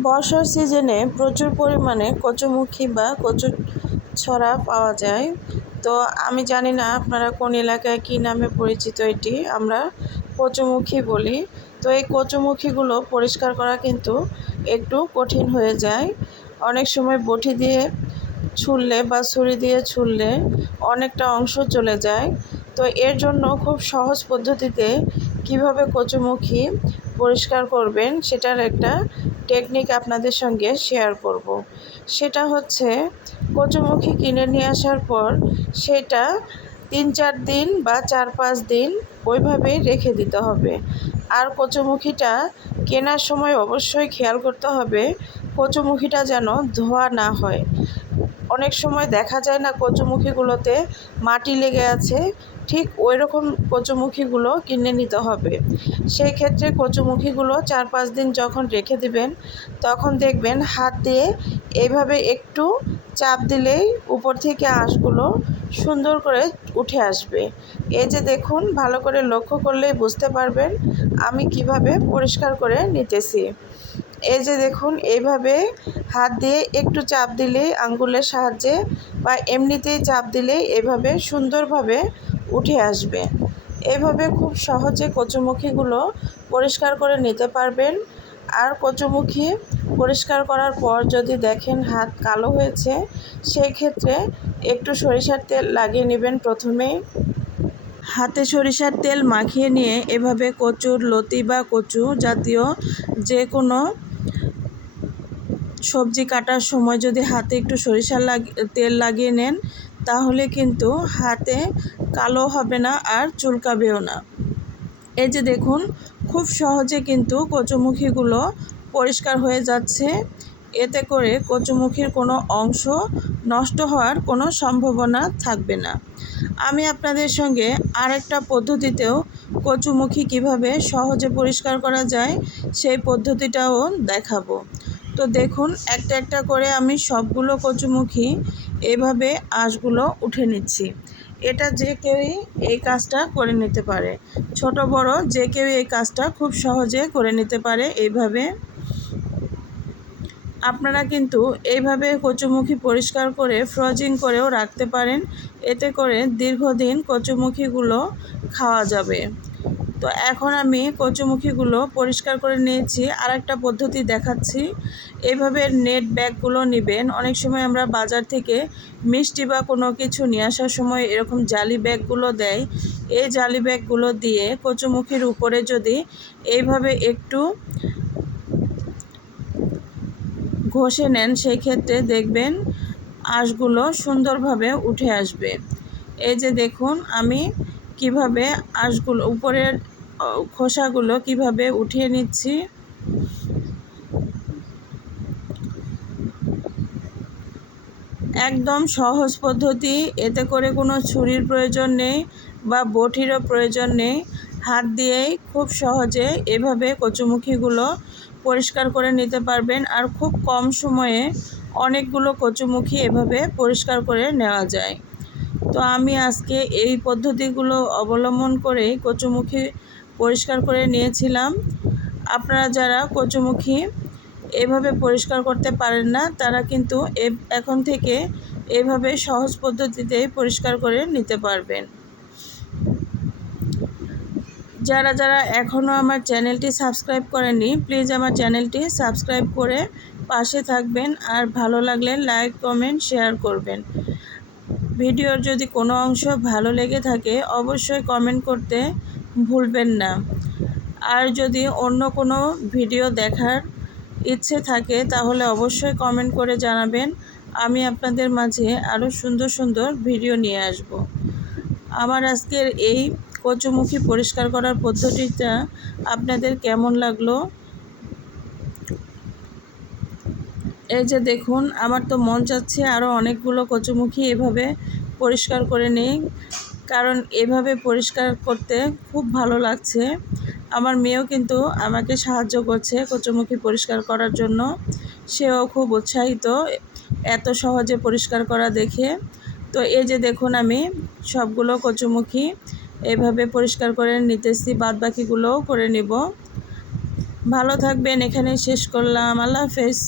বর্ষার সিজনে প্রচুর পরিমাণে কচুমুখী বা কচু ছড়া পাওয়া যায়। তো আমি জানি না আপনারা কোন এলাকায় কী নামে পরিচিত এটি, আমরা কচুমুখী বলি। তো এই কচুমুখীগুলো পরিষ্কার করা কিন্তু একটু কঠিন হয়ে যায়। অনেক সময় বটি দিয়ে ছুললে বা ছুরি দিয়ে ছুললে অনেকটা অংশ চলে যায়। তো এর জন্য খুব সহজ পদ্ধতিতে কীভাবে কচুমুখী পরিষ্কার করবেন সেটার একটা টেকনিক আপনাদের সঙ্গে শেয়ার করব। সেটা হচ্ছে, কচুমুখী কিনে নিয়ে আসার পর সেটা তিন চার দিন বা চার পাঁচ দিন ওইভাবেই রেখে দিতে হবে আর কচুমুখিটা কেনার সময় অবশ্যই খেয়াল করতে হবে, কচুমুখিটা যেন ধোয়া না হয় অনেক সময় দেখা যায় না কচুমুখিগুলোতে মাটি লেগে আছে, ঠিক ওই রকম কচুমুখিগুলো কিনে নিতে হবে। সেই ক্ষেত্রে কচুমুখিগুলো চার পাঁচ দিন যখন রেখে দিবেন, তখন দেখবেন হাত দিয়ে এইভাবে একটু চাপ দিলেই উপর থেকে আঁশগুলো সুন্দর করে উঠে আসবে। এই যে দেখুন, ভালো করে লক্ষ্য করলেই বুঝতে পারবেন আমি কীভাবে পরিষ্কার করে নিতেছি। এই যে দেখুন, এইভাবে হাত দিয়ে একটু চাপ দিলেই আঙ্গুলের সাহায্যে বা এমনিতেই চাপ দিলেই এভাবে সুন্দরভাবে উঠে আসবে। এভাবে খুব সহজে কচুমুখিগুলো পরিষ্কার করে নিতে পারবেন। আর কচুমুখি পরিষ্কার করার পর যদি দেখেন হাত কালো হয়েছে সেই ক্ষেত্রে একটু সরিষার তেল লাগিয়ে নেবেন প্রথমেই হাতে সরিষার তেল মাখিয়ে নিয়ে এভাবে কচুর লতি বা কচু জাতীয় যে কোনো সবজি কাটার সময় যদি হাতে একটু সরিষার তেল লাগিয়ে নেন, তাহলে কিন্তু হাতে কালো হবে না আর চুলকাবেও না। এই যে দেখুন, খুব সহজে কিন্তু কচুমুখিগুলো পরিষ্কার হয়ে যাচ্ছে। এতে করে কচুমুখির কোনো অংশ নষ্ট হওয়ার কোনো সম্ভাবনা থাকবে না। আমি আপনাদের সঙ্গে আরেকটা পদ্ধতিতেও কচুমুখি কীভাবে সহজে পরিষ্কার করা যায়, সেই পদ্ধতিটাও দেখাবো। তো দেখুন, একটা একটা করে আমি সবগুলো কচুমুখী এভাবে আঁশগুলো উঠে নিচ্ছি। এটা যে কেউই এই কাজটা করে নিতে পারে। ছোট, বড় যে কেউ এই কাজটা খুব সহজে করে নিতে পারে এইভাবে। আপনারা কিন্তু এইভাবে কচুমুখী পরিষ্কার করে, ফ্রজিং করেও রাখতে পারেন। এতে করে দীর্ঘদিন কচুমুখীগুলো খাওয়া যাবে। তো এখন আমি কচুমুখিগুলো পরিষ্কার করে নিয়েছি। আর একটা পদ্ধতি দেখাচ্ছি। এইভাবে নেট ব্যাগগুলো নেবেন। অনেক সময় আমরা বাজার থেকে মিষ্টি বা কোনো কিছু নিয়ে আসার সময় এরকম জালি ব্যাগগুলো দেয়। এই জালি ব্যাগগুলো দিয়ে কচুমুখির উপরে যদি এইভাবে একটু ঘষে নেন, সেই ক্ষেত্রে দেখবেন আঁশগুলো সুন্দরভাবে উঠে আসবে। এই যে দেখুন, আমি কীভাবে আঁশগুলো, উপরের খোসাগুলো কীভাবে উঠিয়ে নিচ্ছি? একদম সহজ পদ্ধতি। এতে করে কোনো ছুরির প্রয়োজন নেই বা বটিরও প্রয়োজন নেই। হাত দিয়েই খুব সহজে এভাবে কচুমুখিগুলো পরিষ্কার করে নিতে পারবেন আর খুব কম সময়ে অনেকগুলো কচুমুখি এভাবে পরিষ্কার করে নেওয়া যায়। তো আমি আজকে এই পদ্ধতিগুলো অবলম্বন করে কচুমুখি পরিষ্কার করে নিয়েছিলাম। আপনারা যারা কচুমুখী এভাবে পরিষ্কার করতে পারেন না, তারা কিন্তু এখন থেকে এভাবে সহজ পদ্ধতিতে পরিষ্কার করে নিতে পারবেন। যারা যারা এখনও আমার চ্যানেলটি সাবস্ক্রাইব করেনি প্লিজ আমার চ্যানেলটি সাবস্ক্রাইব করে পাশে থাকবেন আর ভালো লাগলে লাইক, কমেন্ট, শেয়ার করবেন। ভিডিওর যদি কোনো অংশ ভালো লেগে থাকে, অবশ্যই কমেন্ট করতে ভুলবেন না। আর যদি অন্য কোনো ভিডিও দেখার ইচ্ছে থাকে, তাহলে অবশ্যই কমেন্ট করে জানাবেন। আমি আপনাদের মাঝে আরও সুন্দর সুন্দর ভিডিও নিয়ে আসব। আমার আজকের এই কচুমুখী পরিষ্কার করার পদ্ধতিটা আপনাদের কেমন লাগল? এই যে দেখুন, আমার তো মন চাচ্ছে আরও অনেকগুলো কচুমুখী এভাবে পরিষ্কার করে নেই। কারণ এভাবে পরিষ্কার করতে খুব ভালো লাগছে। আমার মেয়েও কিন্তু আমাকে সাহায্য করছে কচুমুখী পরিষ্কার করার জন্য। সেও খুব উৎসাহিত এত সহজে পরিষ্কার করা দেখে। তো এই যে দেখুন আমি সবগুলো কচুমুখী এভাবে পরিষ্কার করে নিতেছি বাদ বাকিগুলোও করে নিব। ভালো থাকবেন এখানে শেষ করলাম। আল্লাহ হাফেজ।